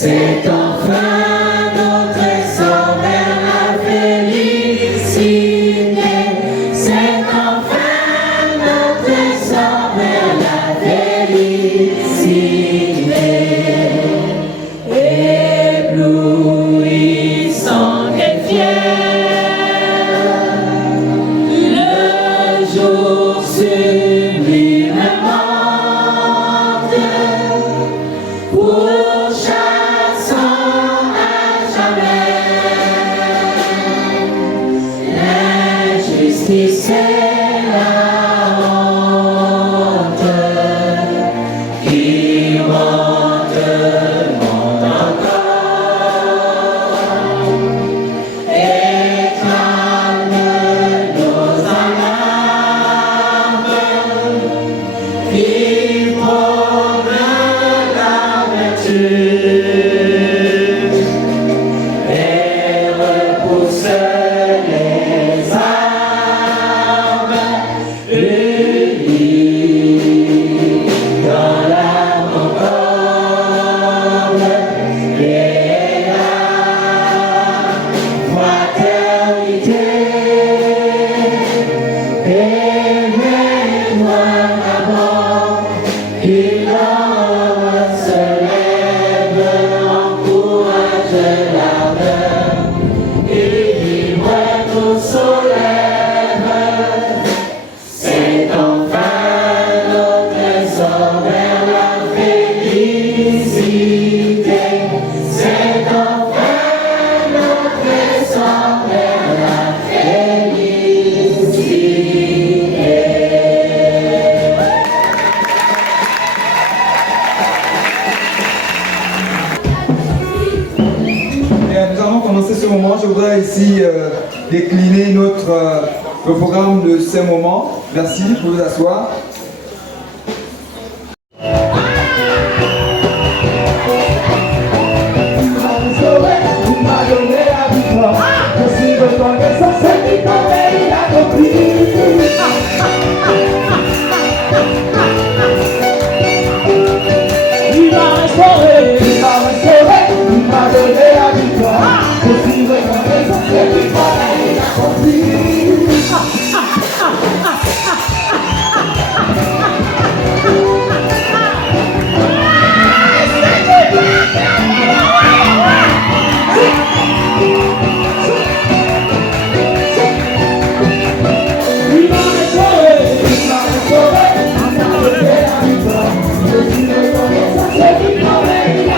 C'est enfin notre essor vers la félicité. C'est enfin notre essor vers la félicité. Éblouissant et fier, le jour sublime monte, pourchassant à jamais l'injustice et la honte qui monte encore et calme nos alarmes, qui prône la vertu et repousse les armes unies dans la concorde et la fraternité. Éveille-moi d'abord, qu'il l'homme se lève, encourage l'âme, et libre nous soulève. C'est enfin notre essor vers la félicité. C'est enfin notre essor vers la félicité. Bien, nous allons commencer ce moment. Je voudrais ici décliner le programme de ce moment. Merci, vous pouvez vous asseoir. C'est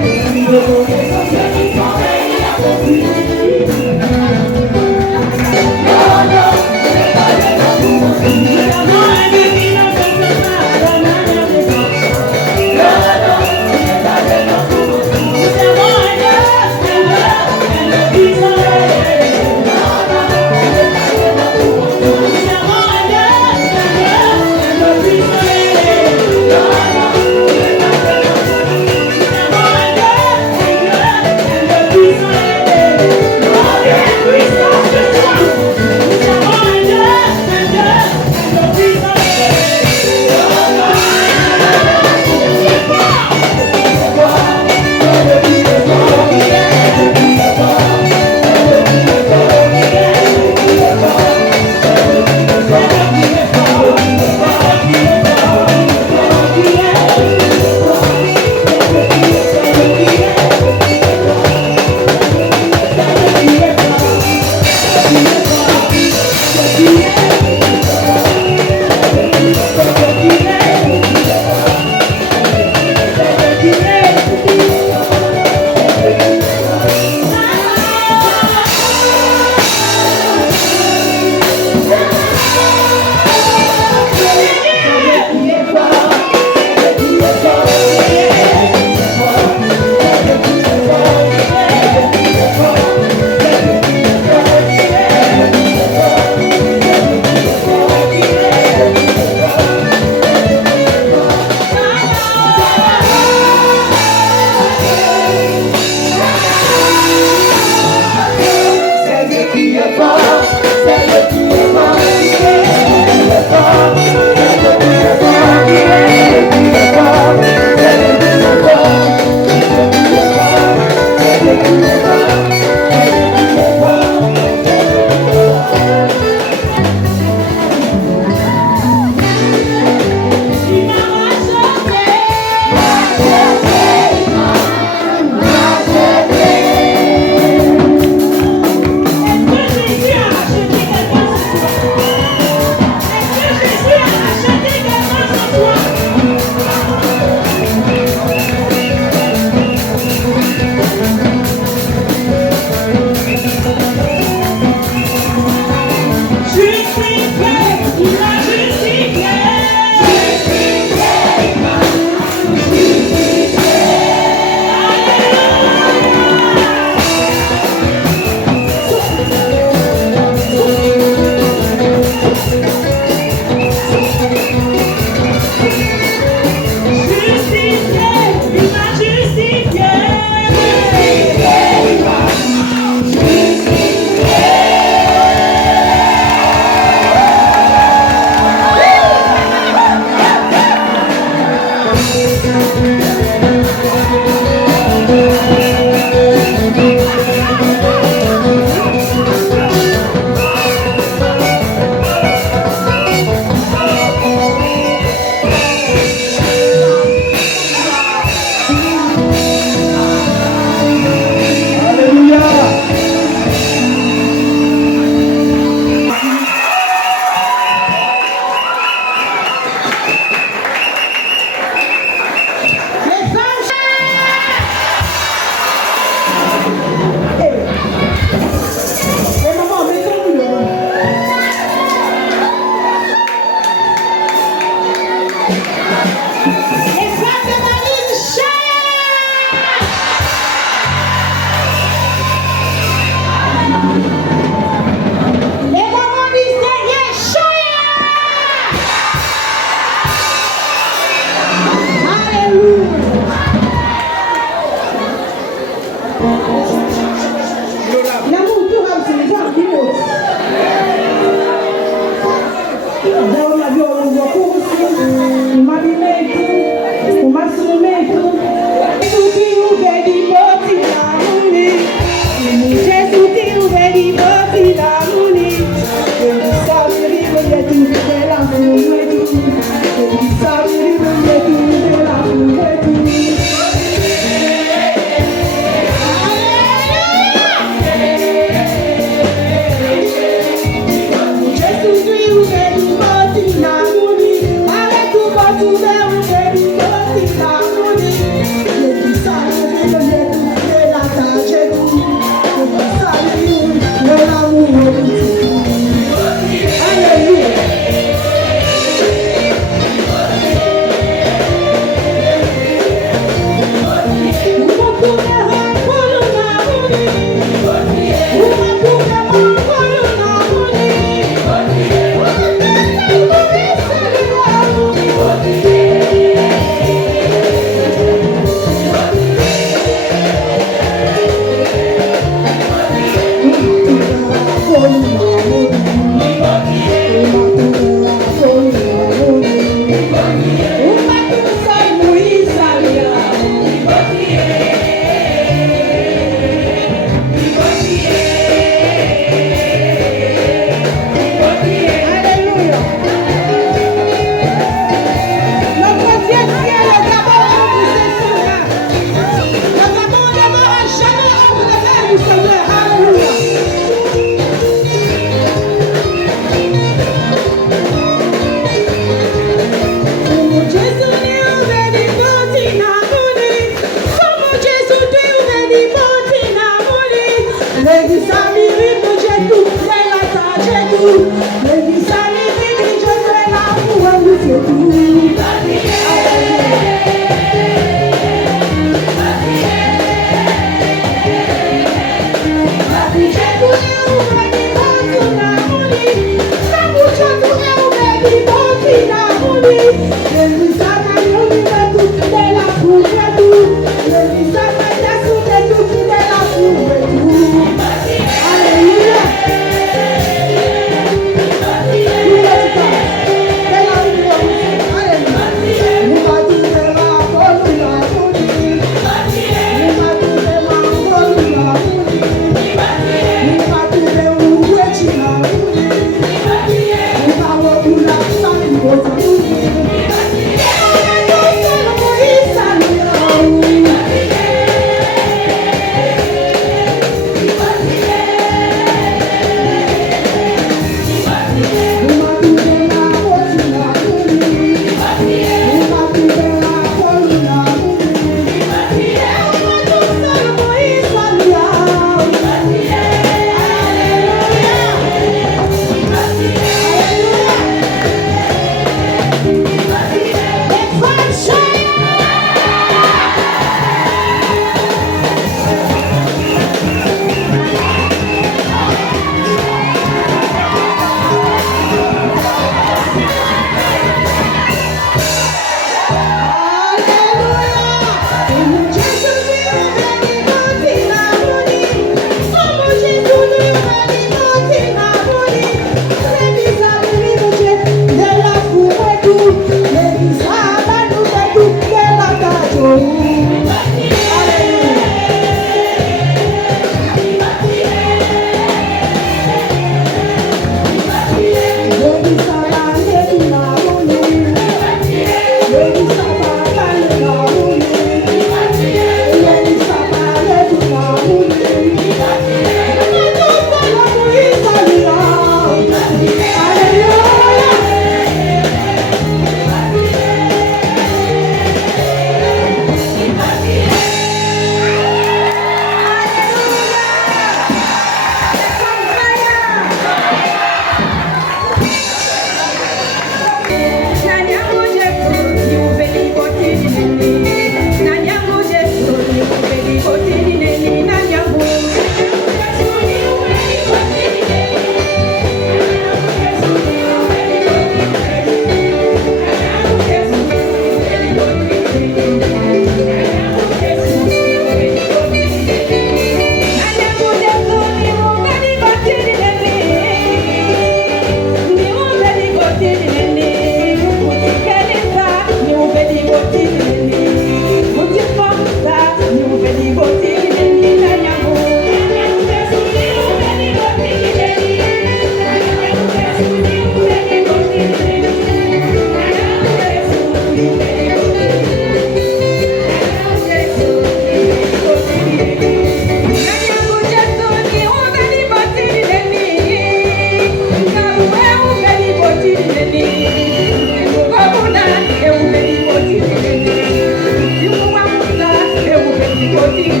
Thank you.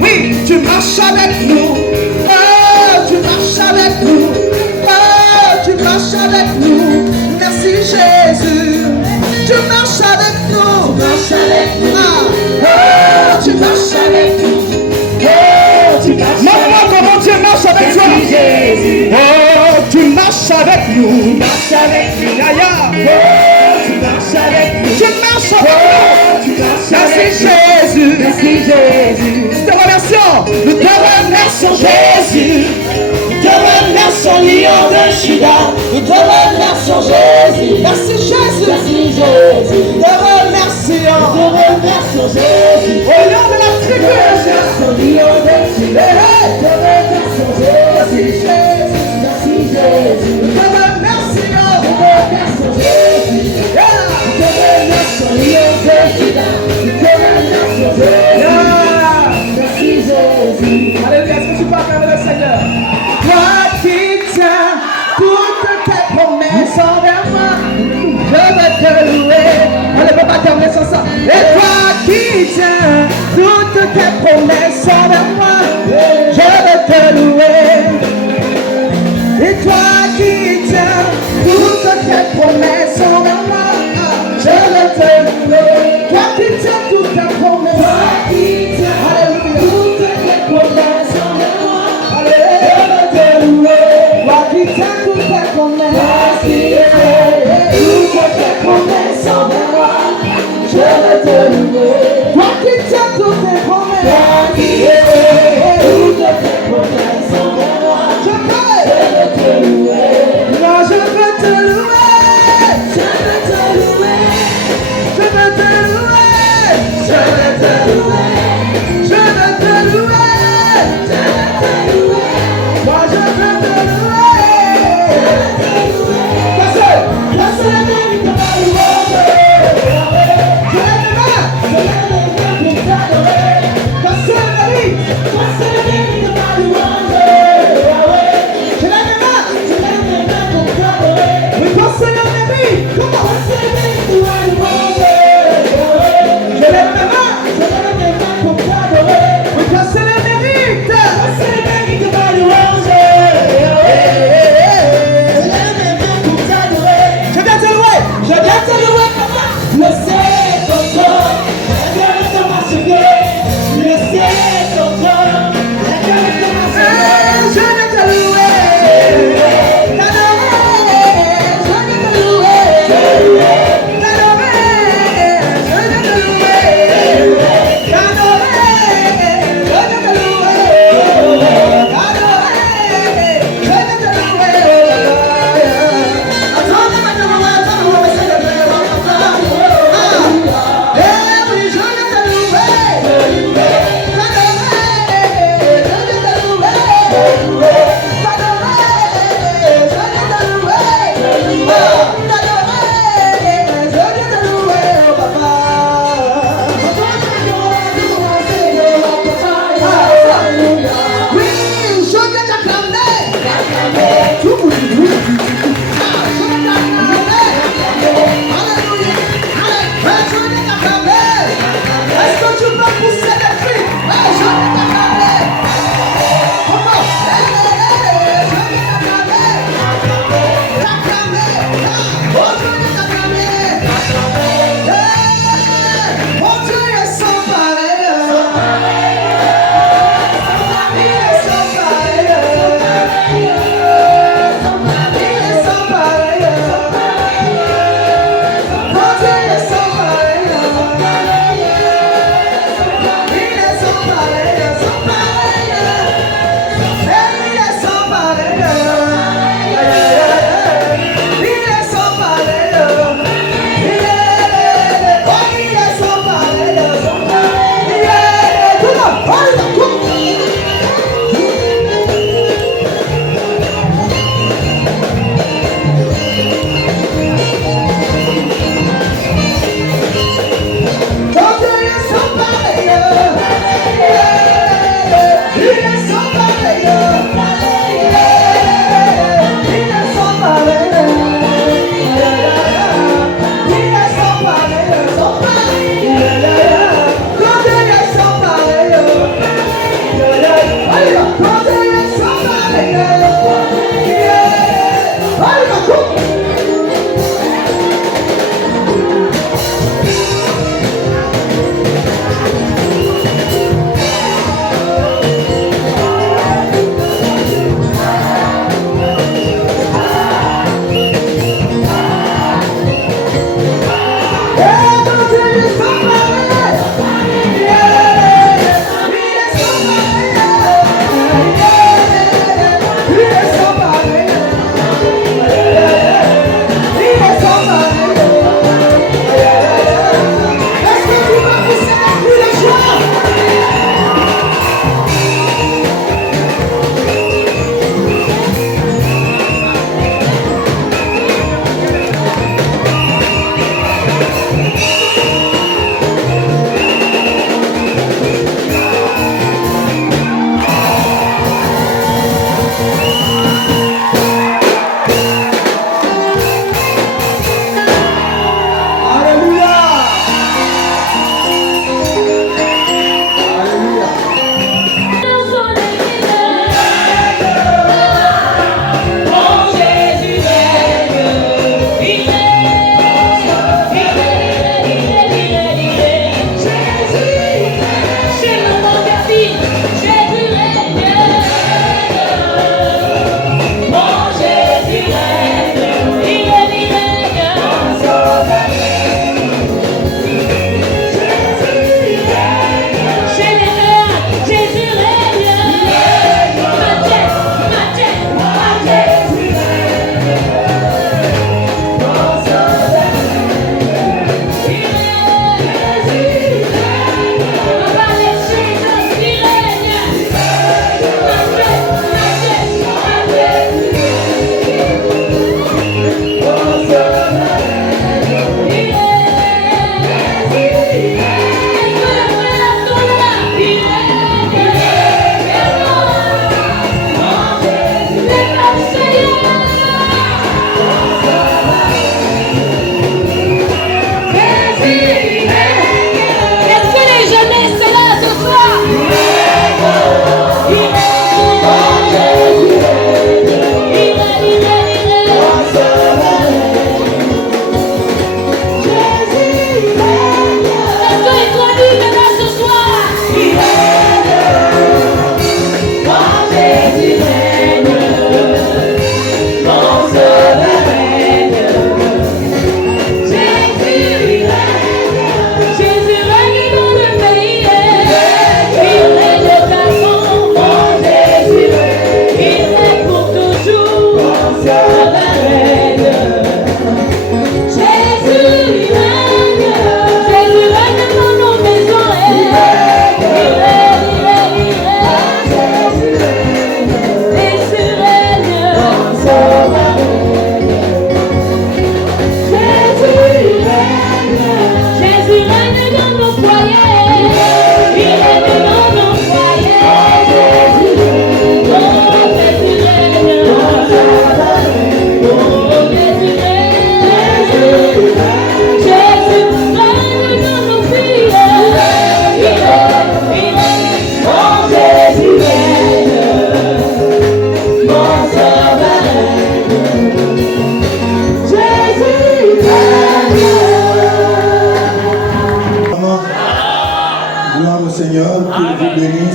Oui, tu marches avec nous. Oh, tu marches avec nous. Oh, tu marches avec nous. Merci Jésus. Tu marches avec nous. Tu marches avec nous. Oh, tu marches avec nous. Oh, tu marches. Montre-moi comment Dieu marche avec toi. Jésus. Oh, tu marches avec nous. Tu marches avec nous. Oh, tu marches avec nous. Tu marches avec nous. Merci Jésus. Merci Jésus. Nous te remercions. Nous te remercions Jésus. Nous te remercions Lion de Juda. Nous te remercions Jésus. Merci Jésus. Merci Jésus. Nous te remercions. Nous te remercions Jésus. Au nom de la tribu. Nous te remercions Lion de Juda. Nous te remercions Jésus. Merci Jésus. Nous te remercions. Nous te remercions Jésus. Nous te remercions Lion de Juda. Nous te remercions Jésus. Merci Jésus. Alléluia, est-ce que tu peux acclamer le Seigneur? Toi qui tiens toutes tes promesses envers moi, je veux te louer. On ne peut pas terminer sans ça. Et toi qui tiens toutes tes promesses envers moi, je veux te louer. Et toi qui tiens toutes tes promesses envers moi, je veux te louer. Toi qui tiens toutes tes promesses, toi qui tiens toutes tes promesses envers moi, je veux te louer. Toi qui tiens toutes tes promesses, toi qui tiens toutes tes promesses envers moi, je veux te louer. Toi qui tiens toutes tes promesses, toi qui tiens toutes tes promesses envers moi, je veux te louer.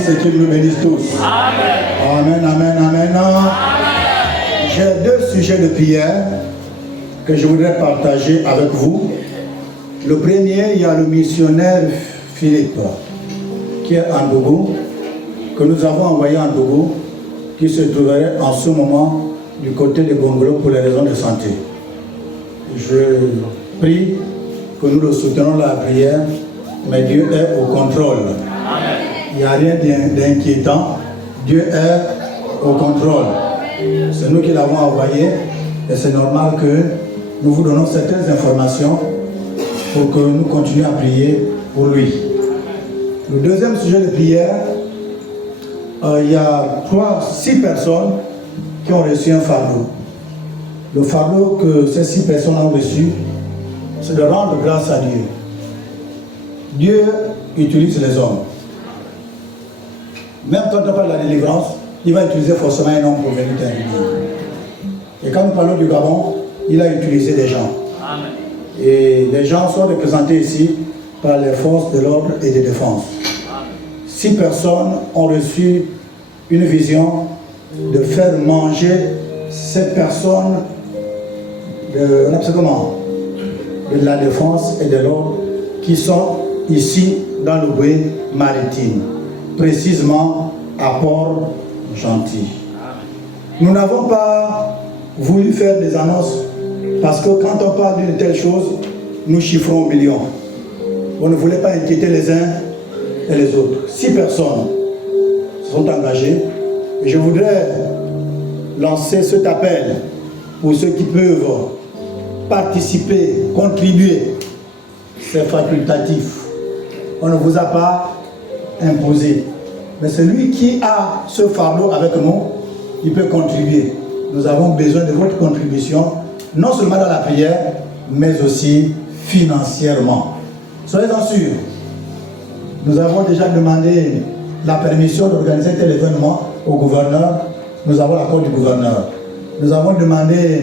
Et qu'il nous bénisse tous. Amen, amen, amen. J'ai deux sujets de prière que je voudrais partager avec vous. Le premier, il y a le missionnaire Philippe qui est en Togo, que nous avons envoyé en Togo, qui se trouverait en ce moment du côté de Gongolo pour les raisons de santé. Je prie que nous le soutenons dans la prière, mais Dieu est au contrôle. Il n'y a rien d'inquiétant. Dieu est au contrôle. C'est nous qui l'avons envoyé et c'est normal que nous vous donnons certaines informations pour que nous continuions à prier pour lui. Le deuxième sujet de prière, il y a 6 personnes qui ont reçu un fardeau. Le fardeau que ces 6 personnes ont reçu, c'est de rendre grâce à Dieu. Dieu utilise les hommes. Même quand on parle de la délivrance, il va utiliser forcément un homme pour venir t'inviter. Et quand nous parlons du Gabon, il a utilisé des gens. Amen. Et les gens sont représentés ici par les forces de l'ordre et de défense. Amen. 6 personnes ont reçu une vision de faire manger ces personnes de la défense et de l'ordre qui sont ici dans le bouée maritime. Précisément à Port-Gentil. Nous n'avons pas voulu faire des annonces parce que quand on parle d'une telle chose, nous chiffrons au million. On ne voulait pas inquiéter les uns et les autres. 6 personnes sont engagées et je voudrais lancer cet appel pour ceux qui peuvent participer, contribuer. C'est facultatif. On ne vous a pas imposé. Mais celui qui a ce fardeau avec nous, il peut contribuer. Nous avons besoin de votre contribution, non seulement dans la prière, mais aussi financièrement. Soyez-en sûrs. Nous avons déjà demandé la permission d'organiser tel événement au gouverneur. Nous avons l'accord du gouverneur. Nous avons demandé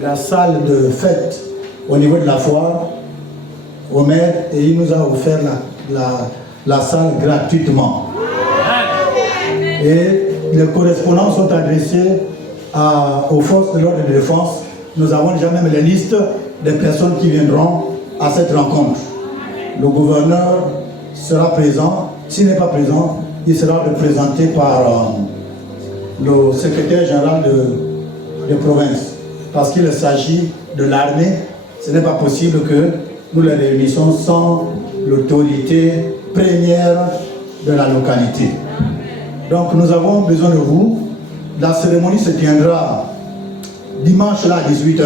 la salle de fête au niveau de la foire au maire et il nous a offert la salle gratuitement. Et les correspondants sont adressés aux forces de l'ordre et de défense. Nous avons déjà même les listes des personnes qui viendront à cette rencontre. Le gouverneur sera présent. S'il n'est pas présent, il sera représenté par le secrétaire général de province. Parce qu'il s'agit de l'armée, ce n'est pas possible que nous les réunissions sans l'autorité première de la localité. Donc nous avons besoin de vous. La cérémonie se tiendra dimanche là à 18h.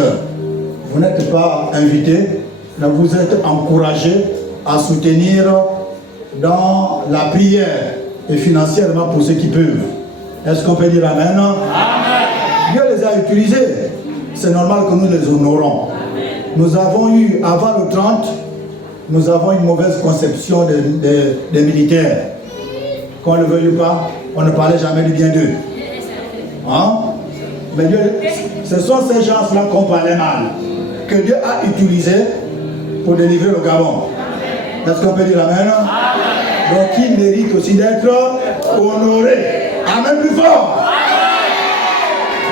Vous n'êtes pas invités, mais vous êtes encouragés à soutenir dans la prière et financièrement pour ceux qui peuvent. Est-ce qu'on peut dire Amen? Amen. Dieu les a utilisés. C'est normal que nous les honorons. Amen. Nous avons eu, avant le 30, nous avons une mauvaise conception des militaires. Qu'on ne le veuille pas, on ne parlait jamais du bien d'eux. Hein? Mais Dieu, ce sont ces gens-là qu'on parlait mal, que Dieu a utilisés pour délivrer le Gabon. Est-ce qu'on peut dire Amen? Amen. Donc ils méritent aussi d'être honorés. Amen plus fort.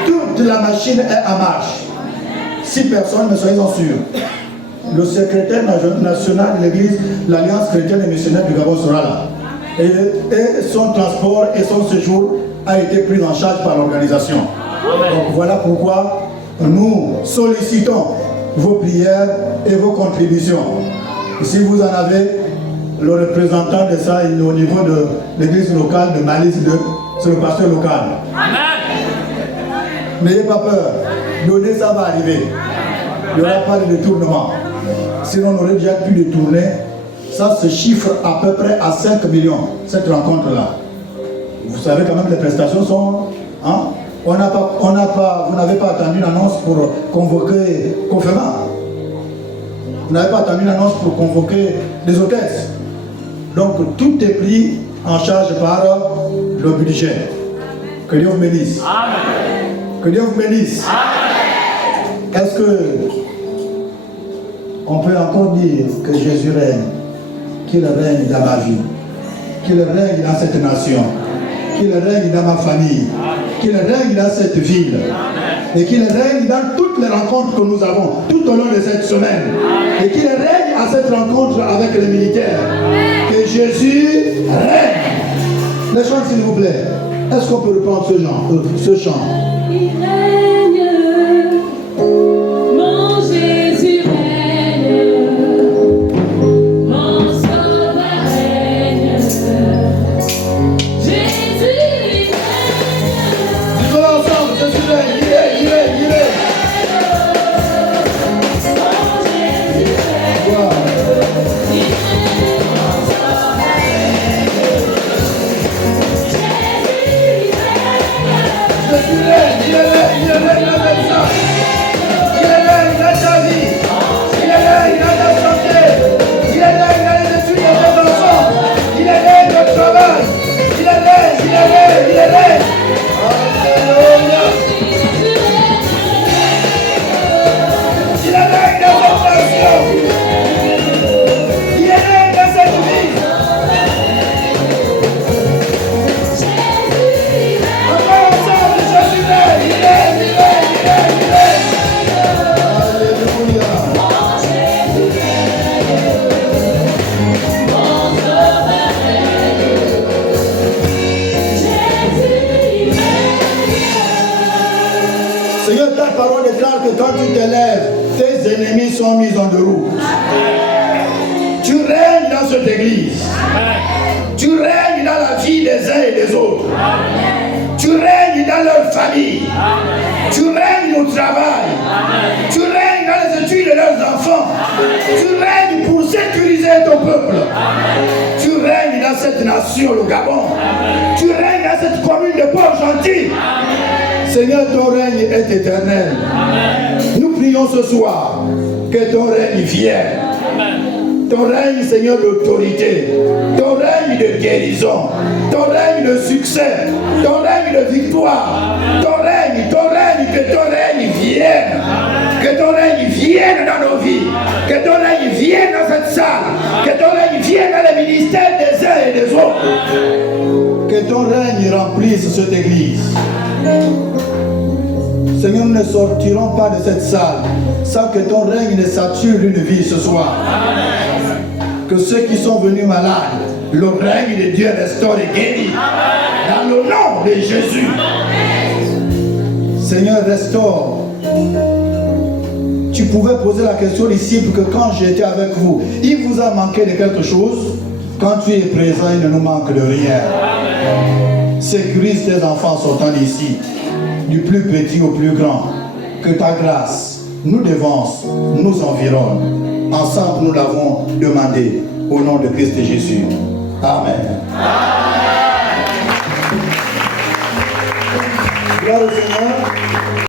Toute la machine est en marche. 6 personnes, mais soyez-en sûrs. Le secrétaire national de l'église, l'Alliance chrétienne et missionnaire du Gabon sera là. Et son transport et son séjour a été pris en charge par l'organisation. Donc voilà pourquoi nous sollicitons vos prières et vos contributions. Si vous en avez, le représentant de ça, il est au niveau de l'église locale de Malice 2, c'est le pasteur local. N'ayez pas peur, donnez, ça va arriver. Il n'y aura pas de détournement. Sinon, on aurait déjà pu détourner. Ça se chiffre à peu près à 5 millions, cette rencontre-là. Vous savez quand même, les prestations sont... Hein? Vous n'avez pas attendu une annonce pour convoquer Confirmant. Vous n'avez pas attendu une annonce pour convoquer les hôtesses. Donc, tout est pris en charge par le budget. Que Dieu vous bénisse. Que Dieu vous bénisse. Est-ce que on peut encore dire que Jésus règne, qu'il règne dans ma vie, qu'il règne dans cette nation, qu'il règne dans ma famille, qu'il règne dans cette ville, et qu'il règne dans toutes les rencontres que nous avons tout au long de cette semaine, et qu'il règne à cette rencontre avec les militaires. Que Jésus règne. Les chants, s'il vous plaît. Est-ce qu'on peut reprendre ce chant? Il règne, mon Jésus règne, mon sauveur règne, Jésus règne. Disons ensemble, Jésus règne, il est. Mon Jésus règne, Wow. il règne, mon sauveur règne, Jésus règne. Il est là comme ça. Il est là dans ta vie. Il est là dans ta santé. Il est là dans les études de tes enfants. Il est là dans le travail. Il est là. Alléluia. Il est là dans cette nation. Il est là dans cette vie. Encore ensemble, Jésus règne. Il est. Alléluia. Seigneur, ta parole déclare que quand tu t'élèves, tes ennemis sont mis en déroute. Tu règnes dans cette église. Tu règnes dans la vie des uns et des autres. Tu règnes dans leur famille. Tu règnes au travail. Tu règnes dans les études de leurs enfants. Tu règnes pour sécuriser ton peuple. Tu règnes dans cette nation, le Gabon. Tu règnes dans cette commune de Port-Gentil. Seigneur, ton règne est éternel. Nous prions ce soir que ton règne vienne. Ton règne, Seigneur, d'autorité. Ton règne de guérison. Ton règne de succès. Ton règne de victoire. Ton règne, que ton règne vienne. Que ton règne vienne dans nos vies. Que ton règne vienne dans cette salle. Que ton règne vienne dans les ministères des uns et des autres. Que ton règne remplisse cette église. Seigneur, nous ne sortirons pas de cette salle sans que ton règne ne sature une vie ce soir. Que ceux qui sont venus malades, le règne de Dieu restaure et guérit. Dans le nom de Jésus. Seigneur, restaure. Tu pouvais poser la question ici pour que quand j'étais avec vous, il vous a manqué de quelque chose. Quand tu es présent, il ne nous manque de rien. Sécurise tes enfants sortant d'ici, du plus petit au plus grand. Que ta grâce nous dévance, nous environne. Ensemble, nous l'avons demandé au nom de Christ Jésus. Amen. Gloire au Seigneur.